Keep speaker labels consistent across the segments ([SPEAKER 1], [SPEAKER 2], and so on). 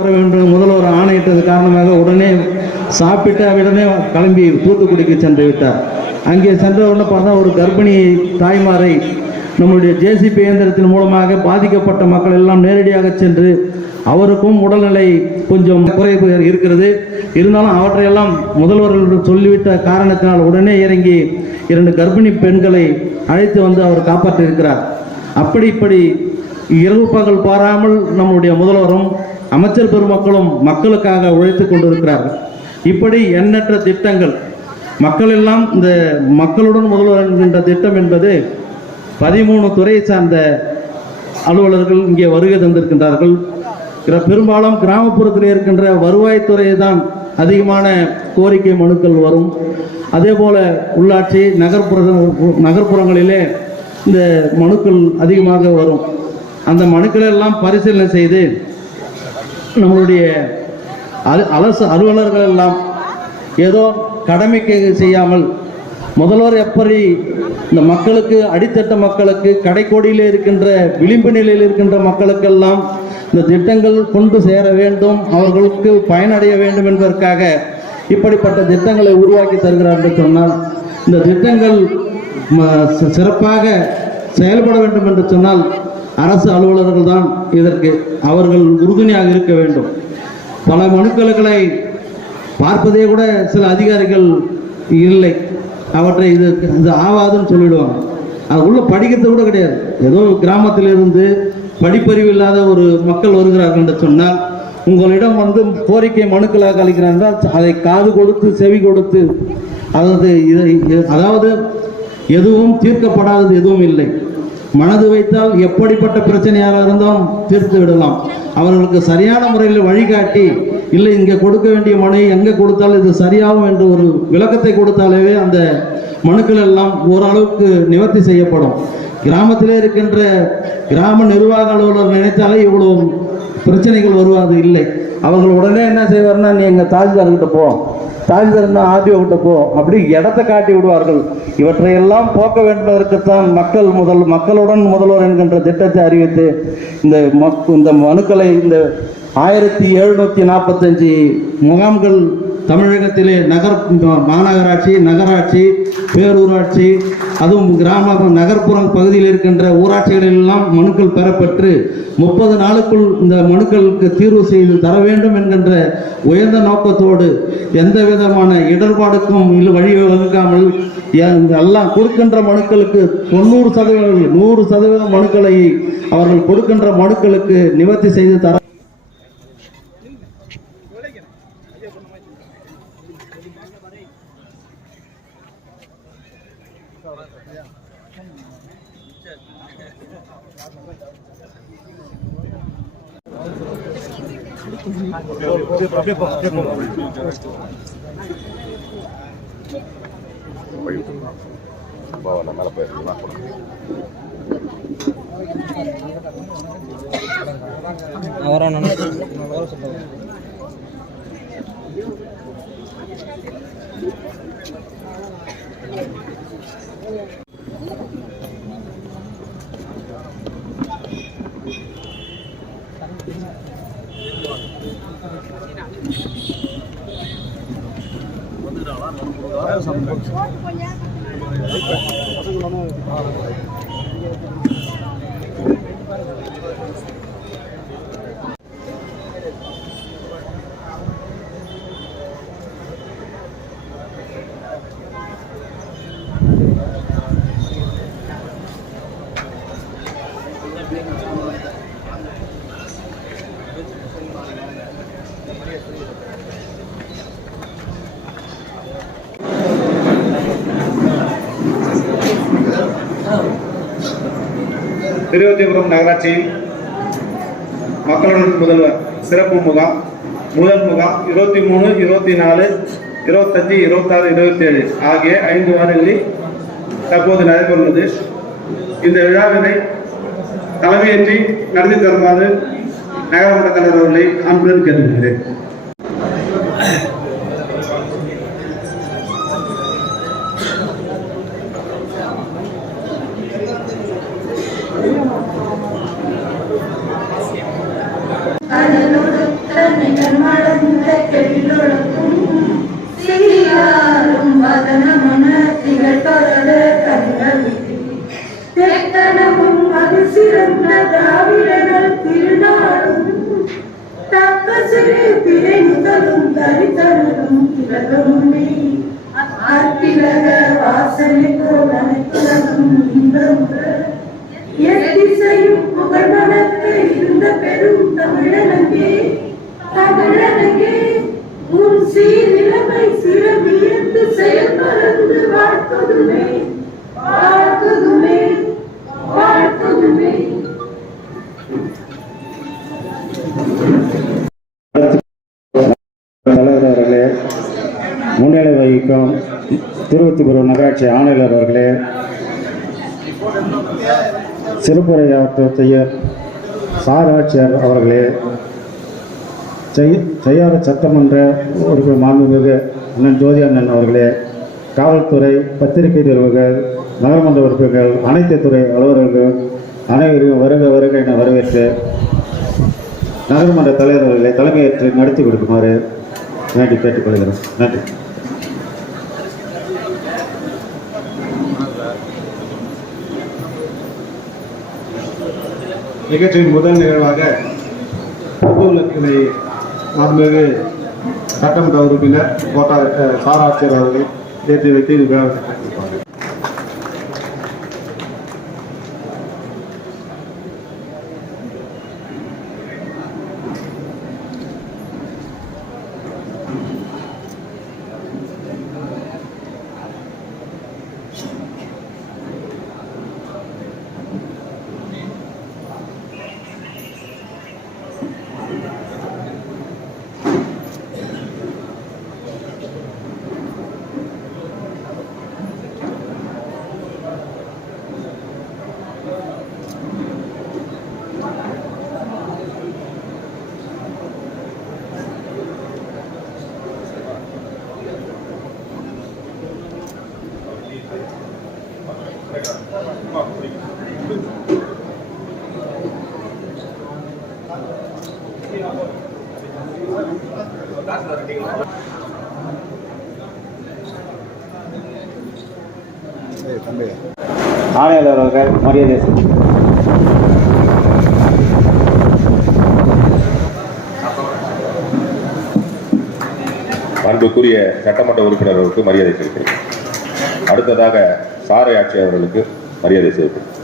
[SPEAKER 1] வர வேண்டும் முதல்வர் ஆணையிட்டது காரணமாக உடனே சாப்பிட்டு உடனே கிளம்பி தூத்துக்குடிக்கு சென்று விட்டார். அங்கே சென்ற உடனே பார்த்தா ஒரு கர்ப்பிணி தாய்மாரை நம்முடைய ஜேசிபி இயந்திரத்தின் மூலமாக பாதிக்கப்பட்ட மக்கள் எல்லாம் நேரடியாக சென்று அவருக்கும் உடல்நிலை கொஞ்சம் குறைவு இருக்கிறது. இருந்தாலும் அவற்றையெல்லாம் முதல்வர்கள் சொல்லிவிட்ட காரணத்தினால் உடனே இறங்கி இரண்டு கர்ப்பிணி பெண்களை அழைத்து வந்து அவர் காப்பாற்றியிருக்கிறார். அப்படி இப்படி இரவு பகல் பாராமல் நம்முடைய முதல்வரும் அமைச்சர் பெருமக்களும் மக்களுக்காக உழைத்துக் கொண்டிருக்கிறார்கள். இப்படி எண்ணற்ற திட்டங்கள் மக்கள் எல்லாம் இந்த மக்களுடன் முதல்வர் என்கின்ற திட்டம் என்பது பதிமூணு துறையை சார்ந்த அலுவலர்கள் இங்கே வருகை தந்திருக்கின்றார்கள். பெரும்பாலும் கிராமப்புறத்தில் இருக்கின்ற வருவாய்த்துறையை தான் அதிகமான கோரிக்கை மனுக்கள் வரும். அதே போல் உள்ளாட்சி நகர்ப்புற நகர்ப்புறங்களிலே இந்த மனுக்கள் அதிகமாக வரும். அந்த மனுக்களை எல்லாம் பரிசீலனை செய்து நம்மளுடைய அலு அரசு அலுவலர்கள் எல்லாம் ஏதோ கடமைக்கு செய்யாமல் முதல்வர் எப்படி இந்த மக்களுக்கு அடித்தட்ட மக்களுக்கு கடைக்கோடியில் இருக்கின்ற விளிம்பு நிலையில் இருக்கின்ற மக்களுக்கெல்லாம் இந்த திட்டங்கள் கொண்டு சேர வேண்டும் அவர்களுக்கு பயனடைய வேண்டும் என்பதற்காக இப்படிப்பட்ட திட்டங்களை உருவாக்கி தருகிறார் என்று சொன்னால் இந்த திட்டங்கள் ம- சிறப்பாக செயல்பட வேண்டும் என்று சொன்னால் அரசு அலுவலர்கள் தான் இதற்கு அவர்கள் உறுதுணையாக இருக்க வேண்டும். பல மனுக்களை பார்ப்பதே கூட சில அதிகாரிகள் இல்லை. அவற்றை இது இது ஆவாதுன்னு சொல்லிடுவாங்க. அது உள்ள படிக்கிறது கூட கிடையாது. ஏதோ கிராமத்தில் இருந்து படிப்பறிவு இல்லாத ஒரு மக்கள் வருகிறார்கள் என்று சொன்னால் உங்களிடம் வந்து கோரிக்கை மனுக்களாக அளிக்கிறார்கள் அதை காது கொடுத்து செவி கொடுத்து அதாவது இதை அதாவது எதுவும் தீர்க்கப்படாதது எதுவும் இல்லை. மனது வைத்தால் எப்படிப்பட்ட பிரச்சனையாக இருந்தாலும் தீர்த்து விடலாம். அவர்களுக்கு சரியான முறையில் வழிகாட்டி இல்லை இங்கே கொடுக்க வேண்டிய மனை எங்கே கொடுத்தால் இது சரியாகும் என்று ஒரு விளக்கத்தை கொடுத்தாலேவே அந்த மனுக்கள் எல்லாம் ஓரளவுக்கு நிவர்த்தி செய்யப்படும். கிராமத்திலே இருக்கின்ற கிராம நிர்வாக அலுவலர் நினைத்தாலே இவ்வளவு பிரச்சனைகள் வருவது இல்லை அவர்கள் உடனே என்ன செய்வார்னா நீ எங்கள் தாஜ்தார்கிட்ட போவோம் தாஜ்தார்னா ஆர்டிஓ கிட்ட போ அப்படி இடத்தை காட்டி விடுவார்கள். இவற்றையெல்லாம் போக்க வேண்டுவதற்குத்தான் மக்கள் முதல் மக்களுடன் முதல்வர் என்கின்ற திட்டத்தை அறிவித்து இந்த இந்த மனுக்களை இந்த ஆயிரத்தி எழுநூற்றி நாற்பத்தஞ்சு முகாம்கள் தமிழகத்திலே நகர் மாநகராட்சி நகராட்சி பேரூராட்சி அதுவும் கிராம நகர்ப்புறம் பகுதியில் இருக்கின்ற ஊராட்சிகளிலெல்லாம் மனுக்கள் பெறப்பட்டு முப்பது நாளுக்குள் இந்த மனுக்களுக்கு தீர்வு செய்து தர வேண்டும் என்கின்ற உயர்ந்த நோக்கத்தோடு எந்த விதமான இடர்பாடுக்கும் வழிவகுக்காமல் வழி எல்லாம் கொடுக்கின்ற மனுக்களுக்கு தொண்ணூறு சதவீதம் நூறு சதவீதம் மனுக்களை அவர்கள் கொடுக்கின்ற மனுக்களுக்கு நிவர்த்தி செய்து தர
[SPEAKER 2] Ahora no, no,
[SPEAKER 3] திருவத்திபுரம் நகராட்சியில் மக்களுடன் முதல்வர் சிறப்பு முகாம் முதல் முகாம் இருபத்தி மூணு இருபத்தி நாலு இருபத்தஞ்சு இருபத்தாறு இருபத்தி ஏழு ஆகிய ஐந்து வாரங்களில் தற்போது நடைபெறுகிறது. இந்த விழாவினை தலைமையேற்றி நடத்தி தருமாறு நகரமன்ற தலைவர் அவர்களை அன்புடன் கேட்டுக்கொள்கிறேன்.
[SPEAKER 4] சிறந்த திராவிடர்கள் திருநாளும் தக்க சிறு பிழை முதலும் தரித்தனதும் திலகமுமே. அத்திலக வாசனை போல் அனைத்துலகம் இன்பமுற எத்திசையும் புகழ்மனத்து இருந்த பெரும் தமிழனங்கே. தமிழனங்கே உன் சீர் நிலைமை சிறமியந்து செயல்பறந்து வாழ்த்துதுமே.
[SPEAKER 5] திருவத்திபுரம் நகராட்சி ஆணையர் அவர்களே சிறுபுரையாற்றுடைய சாராட்சியர் அவர்களே செய்- சட்டமன்ற உறுப்பினர் மாண்புமிகு அண்ணன் ஜோதி அண்ணன் அவர்களே காவல்துறை பத்திரிகை நிறுவர்கள் நகரமன்ற உறுப்பினர்கள் அனைத்து துறை அலுவலர்கள் அனைவரையும் வருக வருக என வரவேற்று நகர்மன்ற தலைவர்களை தலைமையேற்று நடத்தி கொடுக்குமாறு வேண்டி கேட்டுக்கொள்கிறோம். நன்றி.
[SPEAKER 3] நிகழ்ச்சியின் முதல் நிகழ்வாக பொதுவிலக்கினை மாண்புமிகு சட்டமன்ற உறுப்பினர் கோட்டா அஹ், சார் ஆட்சியர் அவர்கள் ஏற்றி வைத்து இது விவாதத்தை
[SPEAKER 5] ஆணையாளர் அவர்கள் மரியாதை
[SPEAKER 2] அன்புக்குரிய சட்டமன்ற உறுப்பினர்களுக்கு மரியாதை செலுத்துகிறேன் அடுத்ததாக சாரை ஆட்சி அவர்களுக்கு மரியாதை செய்யப்படும்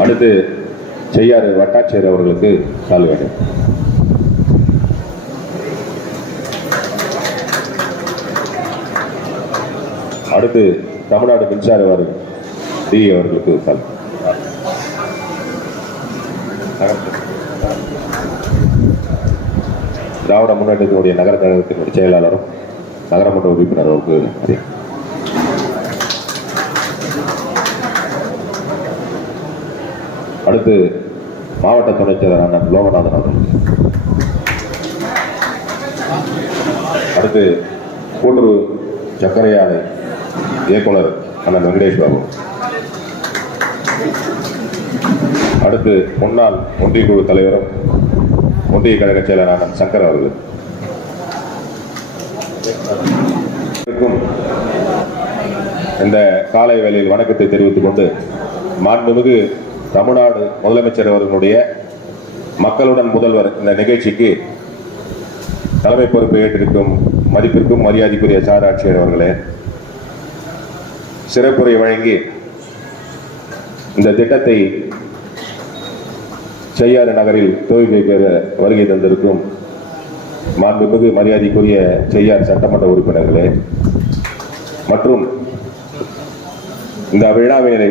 [SPEAKER 2] அடுத்து செய்யாறு வட்டாட்சியர் அவர்களுக்கு சால்வேடு வேண்டும் அடுத்து தமிழ்நாடு மின்சார வாரியம் டி அவர்களுக்கு சால் திராவிட முன்னேற்றத்தினுடைய நகர கழகத்தினுடைய செயலாளரும் நகரமன்ற உறுப்பினர் அவருக்கு மரியாதை. அடுத்து மாவட்ட துணைச் செயலரான லோகநாதன் அவர்களுக்கு அடுத்து கூட்டுறவு சர்க்கரை ஆலை இயக்குனர் அண்ணன் வெங்கடேஷ் பாபு. அடுத்து முன்னாள் ஒன்றிய குழு தலைவரும் ஒன்றிய கழக செயலரான சங்கர் அவர்கள். இந்த காலை வேளையில் வணக்கத்தை தெரிவித்துக் கொண்டு மாண்புமிகு தமிழ்நாடு முதலமைச்சர் அவர்களுடைய மக்களுடன் முதல்வர் இந்த நிகழ்ச்சிக்கு தலைமை பொறுப்பை ஏற்றிருக்கும் மதிப்பிற்கும் மரியாதைக்குரிய சார் ஆட்சியர் அவர்களே சிறப்புரை வழங்கி இந்த திட்டத்தை செய்யாறு நகரில் தோல்வி பெற வருகை தந்திருக்கும் மாண்புமிகு மரியாதைக்குரிய செய்யார் சட்டமன்ற உறுப்பினர்களே மற்றும் இந்த விழாவினை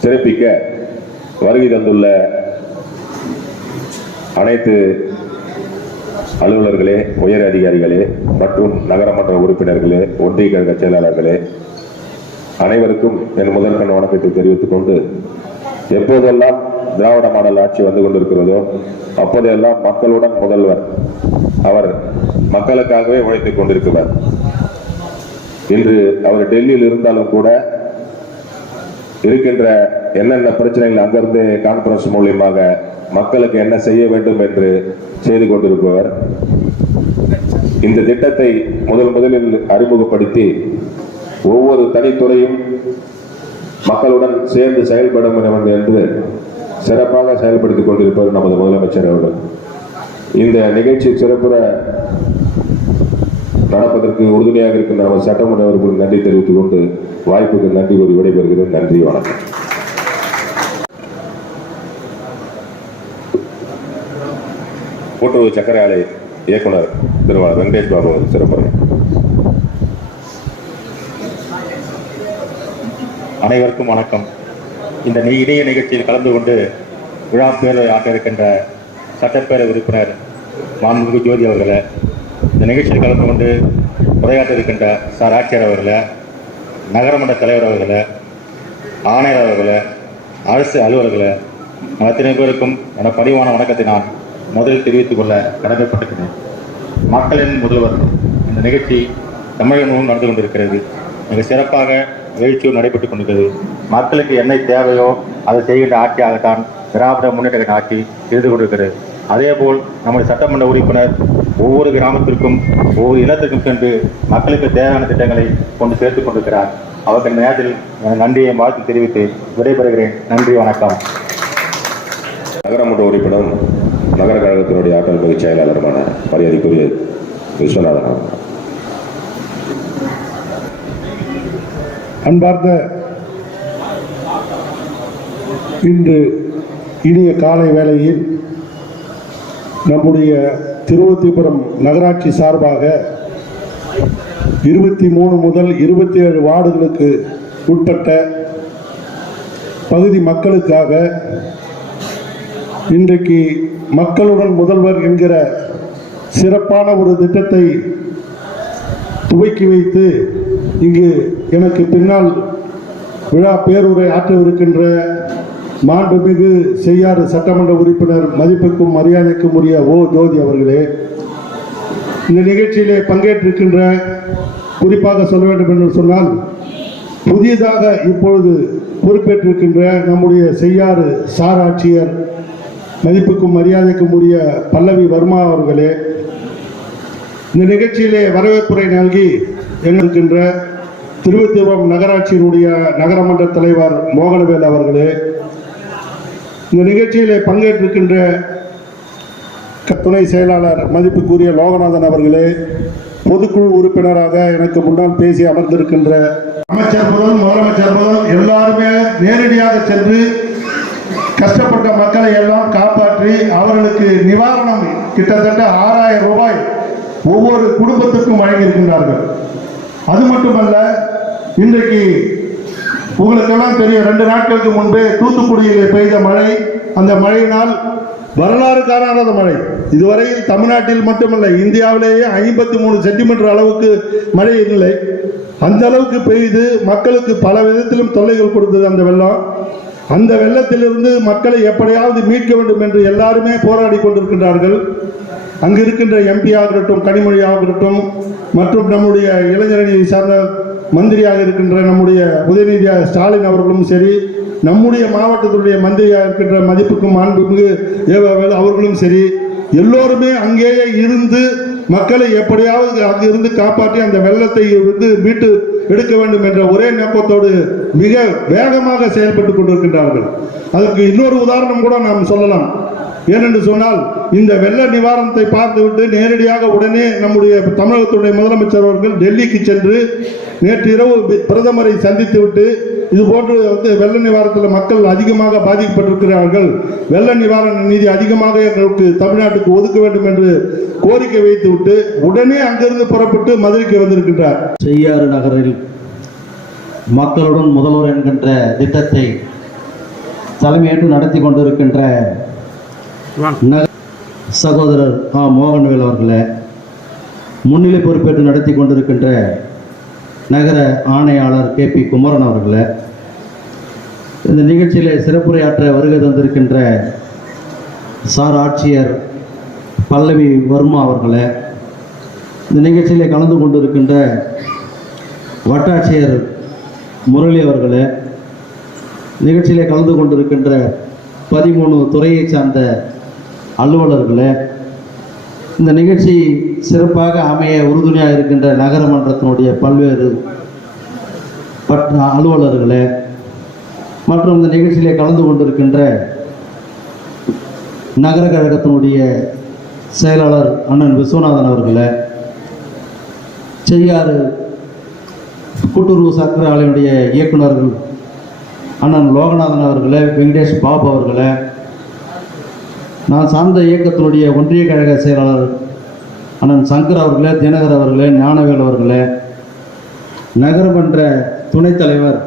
[SPEAKER 2] சிறப்பிக்க வருகை தந்துள்ள அனைத்து அலுவலர்களே உயர் அதிகாரிகளே மற்றும் நகரமன்ற உறுப்பினர்களே ஒன்றிய கழக செயலாளர்களே அனைவருக்கும் என் முதற்கண் வணக்கத்தை தெரிவித்துக் கொண்டு எப்போதெல்லாம் திராவிட மாடல் ஆட்சி வந்து கொண்டிருக்கிறதோ அப்போதெல்லாம் மக்களுடன் முதல்வர் அவர் மக்களுக்காகவே உழைத்துக் கொண்டிருக்கிறார். இன்று அவர் டெல்லியில் இருந்தாலும் கூட இருக்கின்ற என்னென்ன பிரச்சனைகள் அங்கிருந்து கான்பரன்ஸ் மூலியமாக மக்களுக்கு என்ன செய்ய வேண்டும் என்று செய்து கொண்டிருப்பவர். இந்த திட்டத்தை முதல் முதலில் அறிமுகப்படுத்தி ஒவ்வொரு தனித்துறையும் மக்களுடன் சேர்ந்து செயல்பட வேண்டும் என்று சிறப்பாக செயல்படுத்திக் கொண்டிருப்பவர் நமது முதலமைச்சர் அவர்கள். இந்த நிகழ்ச்சி சிறப்புற நடப்பதற்கு உறுதுணையாக இருக்கின்ற நமது சட்டமன்ற அவர்களுக்கு நன்றி தெரிவித்துக் கொண்டு வாய்ப்புக்கு நன்றி கூறி விடைபெறுகிறேன். நன்றி வணக்கம். கூட்டுறவு சக்கர ஆலை இயக்குனர் திருவாளர் வெங்கடேஷ் பாபு சிறப்பு சிறப்புரை.
[SPEAKER 6] அனைவருக்கும் வணக்கம். இந்த இணைய நிகழ்ச்சியில் கலந்து கொண்டு விழா பேரை ஆற்ற இருக்கின்ற சட்டப்பேரவை உறுப்பினர் மாண்புமிகு ஜோதி அவர்களை இந்த நிகழ்ச்சியில் கலந்து கொண்டு உரையாற்ற இருக்கின்ற சார் ஆட்சியர் அவர்களை நகரமன்ற தலைவர் அவர்களை ஆணையர் அவர்களை அரசு அலுவலர்களை அத்தனை பேருக்கும் என பணிவான வணக்கத்தை நான் முதலில் தெரிவித்துக் கொள்ள கடமைப்பட்டிருக்கிறேன். மக்களின் முதல்வர் இந்த நிகழ்ச்சி தமிழகம் நடந்து கொண்டிருக்கிறது. மிக சிறப்பாக எழுச்சியும் நடைபெற்றுக் கொண்டிருக்கிறது. மக்களுக்கு என்ன தேவையோ அதை செய்கின்ற ஆட்சியாகத்தான் திராவிட முன்னேற்ற ஆட்சி இருந்து கொண்டிருக்கிறது. அதேபோல் நம்முடைய சட்டமன்ற உறுப்பினர் ஒவ்வொரு கிராமத்திற்கும் ஒவ்வொரு இல்லத்திற்கும் சென்று மக்களுக்கு தேவையான திட்டங்களை கொண்டு சேர்த்துக் கொண்டிருக்கிறார். அவருக்கு இந்த நேரத்தில் நன்றியை வாழ்த்து தெரிவித்து விடைபெறுகிறேன். நன்றி வணக்கம்.
[SPEAKER 2] நகரமன்ற உறுப்பினரும் நகர கழகத்தினுடைய ஆற்றல் மிகு செயலாளருமான மரியாதைக்குரிய விஸ்வநாதன் அவர்கள்.
[SPEAKER 7] அன்பார்ந்த இன்று இனிய காலை வேளையில் நம்முடைய திருவத்திபுரம் நகராட்சி சார்பாக இருபத்தி மூணு முதல் இருபத்தி ஏழு வார்டுகளுக்கு உட்பட்ட பகுதி மக்களுக்காக இன்றைக்கு மக்களுடன் முதல்வர் என்கிற சிறப்பான ஒரு திட்டத்தை துவக்கி வைத்து இங்கு எனக்கு பின்னால் விழா பேருரை ஆற்றவிருக்கின்ற மாண்புமிகு செய்யாறு சட்டமன்ற உறுப்பினர் மதிப்புக்கும் மரியாதைக்கும் உரிய ஓ ஜோதி அவர்களே இந்த நிகழ்ச்சியிலே பங்கேற்றிருக்கின்ற குறிப்பாக சொல்ல வேண்டும் என்று சொன்னால் புதியதாக இப்பொழுது பொறுப்பேற்றிருக்கின்ற நம்முடைய செய்யாறு சாராட்சியர் மதிப்புக்கும் மரியாதைக்கும் உரிய பல்லவி வர்மா அவர்களே இந்த நிகழ்ச்சியிலே வரவேற்புரை நல்கி எங்கிருக்கின்ற திருவத்திபுரம் நகராட்சியினுடைய நகரமன்ற தலைவர் மோகனவேல் அவர்களே இந்த நிகழ்ச்சியில் பங்கேற்றிருக்கின்ற துணை செயலாளர் மதிப்புக்குரிய லோகநாதன் அவர்களே பொதுக்குழு உறுப்பினராக எனக்கு முன்னால் பேசி அமர்ந்திருக்கின்ற அமைச்சர் முதல் முதலமைச்சர் முதல் எல்லாருமே நேரடியாக சென்று கஷ்டப்பட்ட மக்களை எல்லாம் காப்பாற்றி அவர்களுக்கு நிவாரணம் கிட்டத்தட்ட ஆறாயிரம் ரூபாய் ஒவ்வொரு குடும்பத்துக்கும் வழங்கியிருக்கின்றார்கள். அது மட்டுமல்ல இன்றைக்கு உங்களுக்கெல்லாம் தெரியும் ரெண்டு நாட்களுக்கு முன்பே தூத்துக்குடியில் பெய்த மழை. அந்த மழையினால் வரலாறு காணாத மழை. இதுவரையில் தமிழ்நாட்டில் மட்டுமல்ல இந்தியாவிலேயே ஐம்பத்தி மூணு சென்டிமீட்டர் அளவுக்கு மழை இல்லை. அந்த அளவுக்கு பெய்து மக்களுக்கு பல விதத்திலும் தொல்லைகள் கொடுத்தது அந்த வெள்ளம். அந்த வெள்ளத்திலிருந்து மக்களை எப்படியாவது மீட்க வேண்டும் என்று எல்லாருமே போராடி கொண்டிருக்கின்றார்கள். அங்கு இருக்கின்ற எம்பி ஆகட்டும் கனிமொழி ஆகட்டும் மற்றும் நம்முடைய இளைஞரணியை சார்ந்த மந்திரியாக இருக்கின்ற நம்முடைய உதயநிதி ஸ்டாலின் அவர்களும் சரி நம்முடைய மாவட்டத்தினுடைய மந்திரியாக இருக்கின்ற மதிப்புக்கும் மாண்புமிகு அவர்களும் சரி எல்லோருமே அங்கேயே இருந்து மக்களை எப்படியாவது அங்கிருந்து காப்பாற்றி அந்த வெள்ளத்தை வந்து மீட்டு எடுக்க வேண்டும் என்ற ஒரே நோக்கத்தோடு மிக வேகமாக செயல்பட்டு கொண்டிருக்கின்றார்கள். அதற்கு இன்னொரு உதாரணம் கூட நாம் சொல்லலாம். ஏனென்று சொன்னால் இந்த வெள்ள நிவாரணத்தை பார்த்துவிட்டு நேரடியாக உடனே நம்முடைய தமிழகத்துடைய முதலமைச்சர் அவர்கள் டெல்லிக்கு சென்று நேற்று இரவு பிரதமரை சந்தித்துவிட்டு இது போன்று வந்து வெள்ள நிவாரணத்தில் மக்கள் அதிகமாக பாதிக்கப்பட்டிருக்கிறார்கள். வெள்ள நிவாரண நிதி அதிகமாக எங்களுக்கு தமிழ்நாட்டுக்கு ஒதுக்க வேண்டும் என்று கோரிக்கை வைத்துவிட்டு உடனே அங்கிருந்து புறப்பட்டு மதுரைக்கு வந்திருக்கின்றார்.
[SPEAKER 1] செய்யாறு நகரில் மக்களுடன் முதல்வர் என்கின்ற திட்டத்தை தலைமையேற்று நடத்தி கொண்டிருக்கின்ற சகோதரர் ஆ மோகன்வேல் அவர்களை முன்னிலை பொறுப்பேற்று நடத்தி கொண்டிருக்கின்ற நகர ஆணையாளர் கே. பி. குமரன் அவர்களை இந்த நிகழ்ச்சியில் சிறப்புரையாற்ற வருகை தந்திருக்கின்ற சார் ஆட்சியர் பல்லவி வர்மா அவர்களே இந்த நிகழ்ச்சியில் கலந்து கொண்டிருக்கின்ற வட்டாட்சியர் முரளி அவர்களே நிகழ்ச்சியிலே கலந்து கொண்டிருக்கின்ற பதிமூணு துறையைச் சார்ந்த அலுவலர்களே இந்த நிகழ்ச்சி சிறப்பாக அமைய உறுதுணையாக இருக்கின்ற நகரமன்றத்தினுடைய பல்வேறு பட்ட அலுவலர்களே மற்றும் இந்த நிகழ்ச்சியிலே கலந்து கொண்டிருக்கின்ற நகர கழகத்தினுடைய செயலாளர் அண்ணன் விஸ்வநாதன் அவர்களே செய்யாறு கூட்டுறவு சர்க்கரை ஆலையினுடைய இயக்குனர்கள் அண்ணன் லோகநாதன் அவர்களே வெங்கடேஷ் பாபு அவர்களே நான் சார்ந்த இயக்கத்தினுடைய ஒன்றிய கழக செயலாளர் அண்ணன் சங்கர் அவர்களே தினகர் அவர்களே ஞானவேல் அவர்களே நகரமன்ற துணைத் தலைவர்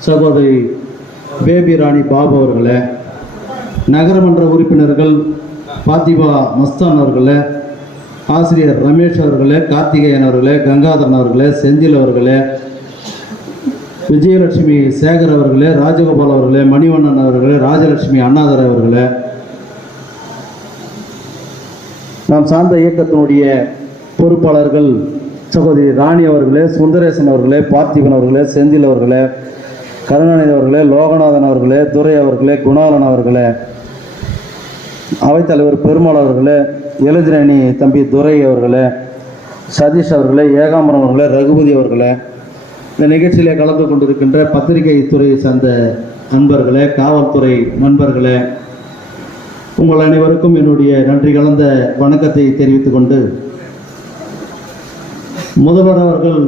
[SPEAKER 1] சகோதரி பேபி ராணி பாபு அவர்களே நகரமன்ற உறுப்பினர்கள் பாத்திமா மஸ்தான் அவர்களே ஆசிரியர் ரமேஷ் அவர்களே கார்த்திகேயன் அவர்களே கங்காதரன் அவர்களே செந்தில் அவர்களே விஜயலட்சுமி சேகர் அவர்களே ராஜகோபால் அவர்களே மணிவண்ணன் அவர்களே ராஜலட்சுமி அண்ணாதர் அவர்களே நாம் சார்ந்த இயக்கத்தினுடைய பொறுப்பாளர்கள் சகோதரி ராணி அவர்களே சுந்தரேசன் அவர்களே பார்த்திபன் அவர்களே செந்தில் அவர்களே கருணாநிதி அவர்களே லோகநாதன் அவர்களே துரை அவர்களே குணாலன் அவர்களே அவைத்தலைவர் பெருமாள் அவர்களே எழுதிரணி தம்பி துரை அவர்களே சதீஷ் அவர்களே ஏகாம்பரம் அவர்களே ரகுபதி அவர்களே இந்த நிகழ்ச்சியில் கலந்து கொண்டிருக்கின்ற பத்திரிகை துறையை சார்ந்த நண்பர்களே காவல்துறை நண்பர்களே உங்கள் அனைவருக்கும் என்னுடைய நன்றி கலந்த வணக்கத்தை தெரிவித்துக் கொண்டு முதல்வர் அவர்கள்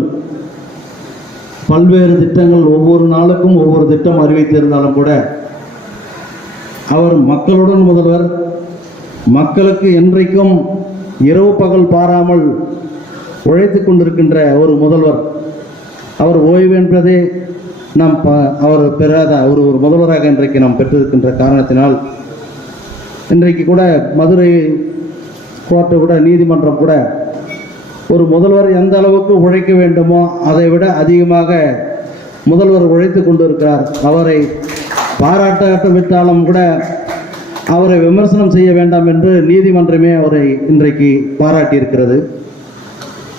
[SPEAKER 1] பல்வேறு திட்டங்கள் ஒவ்வொரு நாளுக்கும் ஒவ்வொரு திட்டம் அறிவித்திருந்தாலும் கூட அவர் மக்களுடன் முதல்வர். மக்களுக்கு என்றைக்கும் இரவு பகல் பாராமல் உழைத்து கொண்டிருக்கின்ற ஒரு முதல்வர். அவர் ஓய்வு என்பதே நாம் ப அவர் பெறாத ஒரு ஒரு முதல்வராக இன்றைக்கு நாம் பெற்றிருக்கின்ற காரணத்தினால். இன்றைக்கு கூட மதுரை கோர்ட்டு கூட நீதிமன்றம் கூட ஒரு முதல்வர் எந்த அளவுக்கு உழைக்க வேண்டுமோ அதை விட அதிகமாக முதல்வர் உழைத்து கொண்டிருக்கிறார். அவரை பாராட்ட விட்டாலும் கூட அவரை விமர்சனம் செய்ய வேண்டாம் என்று நீதிமன்றமே அவரை இன்றைக்கு பாராட்டியிருக்கிறது.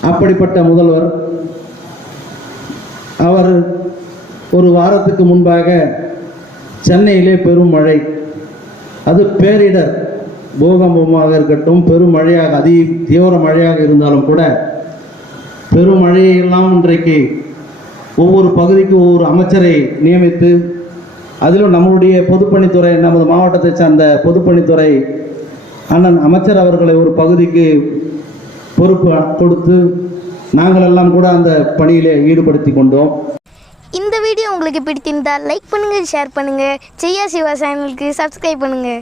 [SPEAKER 1] அப்படிப்பட்ட முதல்வர் அவர் ஒரு வாரத்துக்கு முன்பாக சென்னையிலே பெரும் மழை. அது பேரிடர். பூகம்பமாக இருக்கட்டும் பெரும் மழையாக அதி தீவிர மழையாக இருந்தாலும் கூட பெரும் மழையெல்லாம் இன்றைக்கு ஒவ்வொரு பகுதிக்கு ஒவ்வொரு அமைச்சரை நியமித்து அதிலும் நம்மளுடைய பொதுப்பணித்துறை நமது மாவட்டத்தை சார்ந்த பொதுப்பணித்துறை அண்ணன் அமைச்சர் அவர்களை ஒரு பகுதிக்கு பொறுப்பு கொடுத்து நாங்களெல்லாம் கூட அந்த பணியிலே ஈடுபடுத்தி கொண்டோம்.
[SPEAKER 8] இந்த வீடியோ உங்களுக்கு பிடித்திருந்தால் லைக் பண்ணுங்கள் ஷேர் பண்ணுங்கள் செய்யா சிவா சேனலுக்கு சப்ஸ்கிரைப் பண்ணுங்கள்